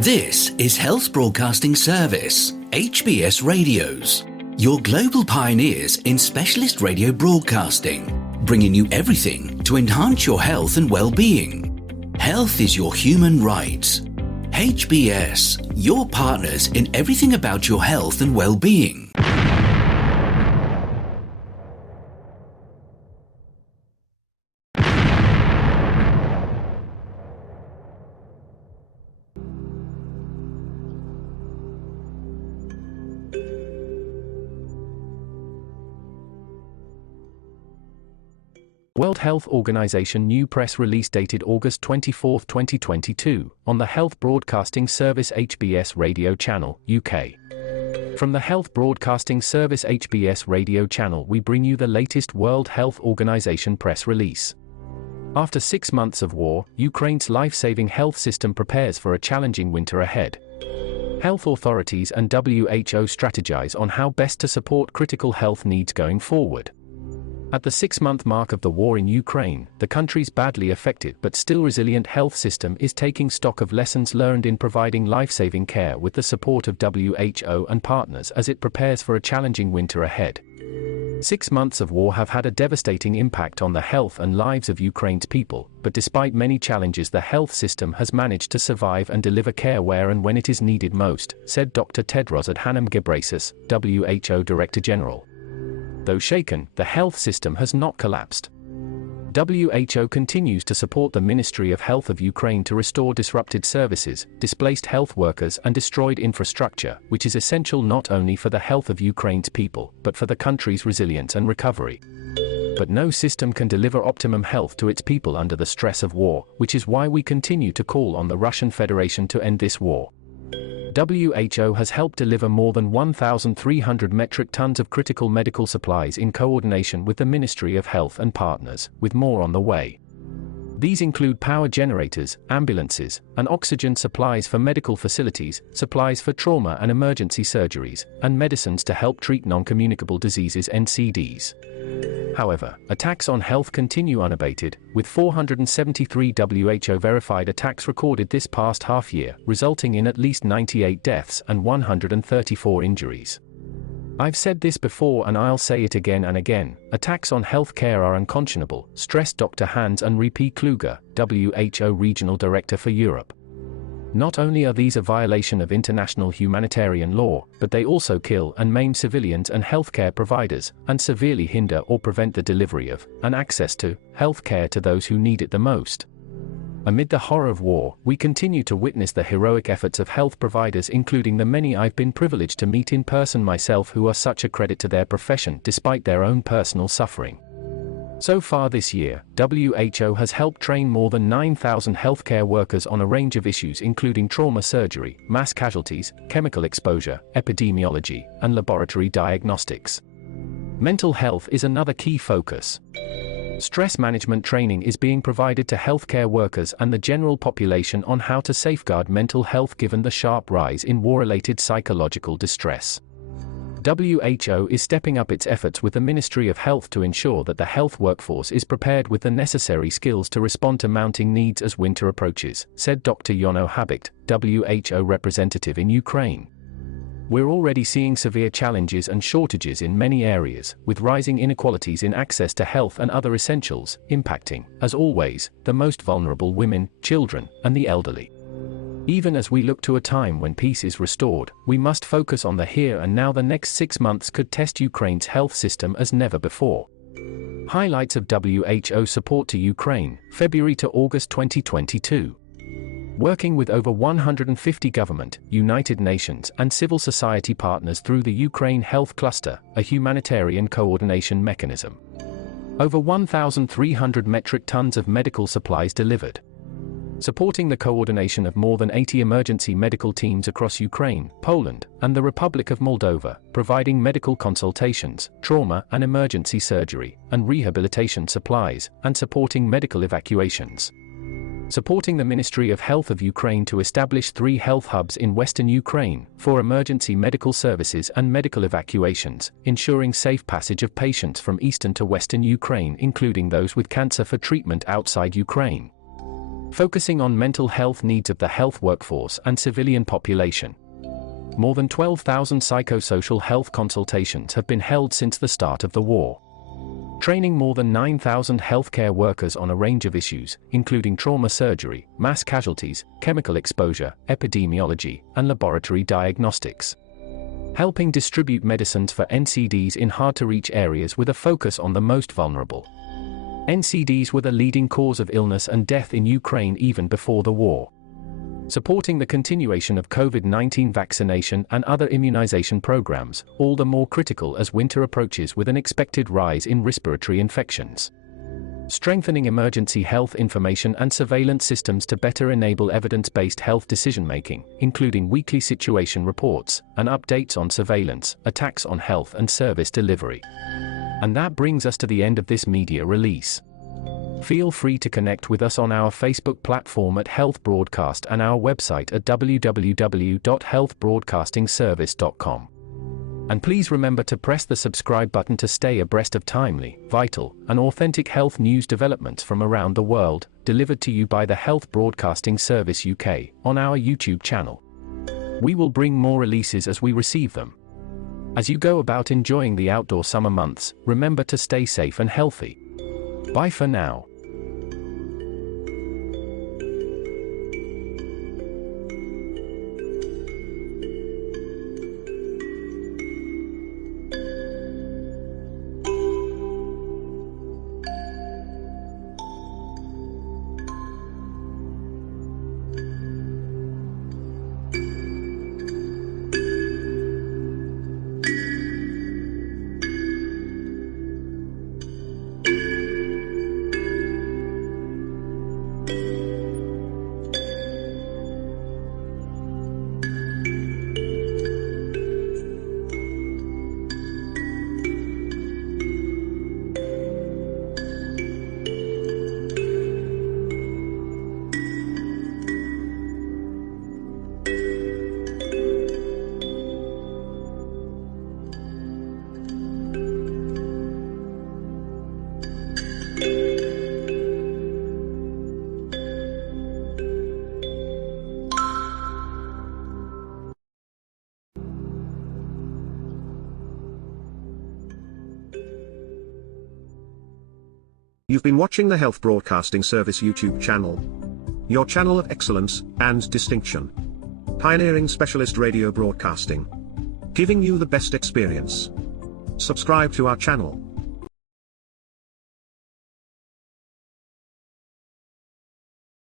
This is Health Broadcasting Service HBS Radios, your global pioneers in specialist radio broadcasting, bringing you everything to enhance your health and well-being. Health is your human right. HBS, your partners in everything about your health and well-being. World Health Organization new press release dated August 24, 2022, on the Health Broadcasting Service HBS radio channel, UK. From the Health Broadcasting Service HBS radio channel we bring you the latest World Health Organization press release. After 6 months of war, Ukraine's life-saving health system prepares for a challenging winter ahead. Health authorities and WHO strategize on how best to support critical health needs going forward. At the 6-month mark of the war in Ukraine, the country's badly affected but still resilient health system is taking stock of lessons learned in providing life-saving care with the support of WHO and partners as it prepares for a challenging winter ahead. 6 months of war have had a devastating impact on the health and lives of Ukraine's people, but despite many challenges the health system has managed to survive and deliver care where and when it is needed most, said Dr. Tedros Adhanom Ghebreyesus, WHO Director General. Though shaken, the health system has not collapsed. WHO continues to support the Ministry of Health of Ukraine to restore disrupted services, displaced health workers and destroyed infrastructure, which is essential not only for the health of Ukraine's people, but for the country's resilience and recovery. But no system can deliver optimum health to its people under the stress of war, which is why we continue to call on the Russian Federation to end this war. WHO has helped deliver more than 1,300 metric tons of critical medical supplies in coordination with the Ministry of Health and partners, with more on the way. These include power generators, ambulances, and oxygen supplies for medical facilities, supplies for trauma and emergency surgeries, and medicines to help treat non-communicable diseases (NCDs). However, attacks on health continue unabated, with 473 WHO-verified attacks recorded this past half-year, resulting in at least 98 deaths and 134 injuries. I've said this before and I'll say it again and again, attacks on healthcare are unconscionable, stressed Dr. Hans-Henri P. Kluge, WHO Regional Director for Europe. Not only are these a violation of international humanitarian law, but they also kill and maim civilians and healthcare providers, and severely hinder or prevent the delivery of, and access to, healthcare to those who need it the most. Amid the horror of war, we continue to witness the heroic efforts of health providers, including the many I've been privileged to meet in person myself, who are such a credit to their profession despite their own personal suffering. So far this year, WHO has helped train more than 9,000 healthcare workers on a range of issues including trauma surgery, mass casualties, chemical exposure, epidemiology, and laboratory diagnostics. Mental health is another key focus. Stress management training is being provided to healthcare workers and the general population on how to safeguard mental health given the sharp rise in war-related psychological distress. WHO is stepping up its efforts with the Ministry of Health to ensure that the health workforce is prepared with the necessary skills to respond to mounting needs as winter approaches, said Dr. Yono Habicht, WHO representative in Ukraine. We're already seeing severe challenges and shortages in many areas, with rising inequalities in access to health and other essentials, impacting, as always, the most vulnerable women, children, and the elderly. Even as we look to a time when peace is restored, we must focus on the here and now. The next 6 months could test Ukraine's health system as never before. Highlights of WHO support to Ukraine, February to August 2022. Working with over 150 government, United Nations, and civil society partners through the Ukraine Health Cluster, a humanitarian coordination mechanism. Over 1,300 metric tons of medical supplies delivered. Supporting the coordination of more than 80 emergency medical teams across Ukraine, Poland, and the Republic of Moldova, providing medical consultations, trauma and emergency surgery, and rehabilitation supplies, and supporting medical evacuations. Supporting the Ministry of Health of Ukraine to establish 3 health hubs in western Ukraine, for emergency medical services and medical evacuations, ensuring safe passage of patients from eastern to western Ukraine, including those with cancer for treatment outside Ukraine. focusing on mental health needs of the health workforce and civilian population. More than 12,000 psychosocial health consultations have been held since the start of the war, training more than 9,000 healthcare workers on a range of issues, including trauma surgery, mass casualties, chemical exposure, epidemiology, and laboratory diagnostics. Helping distribute medicines for NCDs in hard-to-reach areas with a focus on the most vulnerable. NCDs were the leading cause of illness and death in Ukraine even before the war. Supporting the continuation of COVID-19 vaccination and other immunization programs, all the more critical as winter approaches with an expected rise in respiratory infections. Strengthening emergency health information and surveillance systems to better enable evidence-based health decision-making, including weekly situation reports and updates on surveillance, attacks on health and service delivery. And that brings us to the end of this media release. Feel free to connect with us on our Facebook platform at Health Broadcast and our website at www.healthbroadcastingservice.com. And please remember to press the subscribe button to stay abreast of timely, vital, and authentic health news developments from around the world, delivered to you by the Health Broadcasting Service UK on our YouTube channel. We will bring more releases as we receive them. As you go about enjoying the outdoor summer months, remember to stay safe and healthy. Bye for now. You've been watching the Health Broadcasting Service YouTube channel. Your channel of excellence and distinction. Pioneering specialist radio broadcasting. Giving you the best experience. Subscribe to our channel.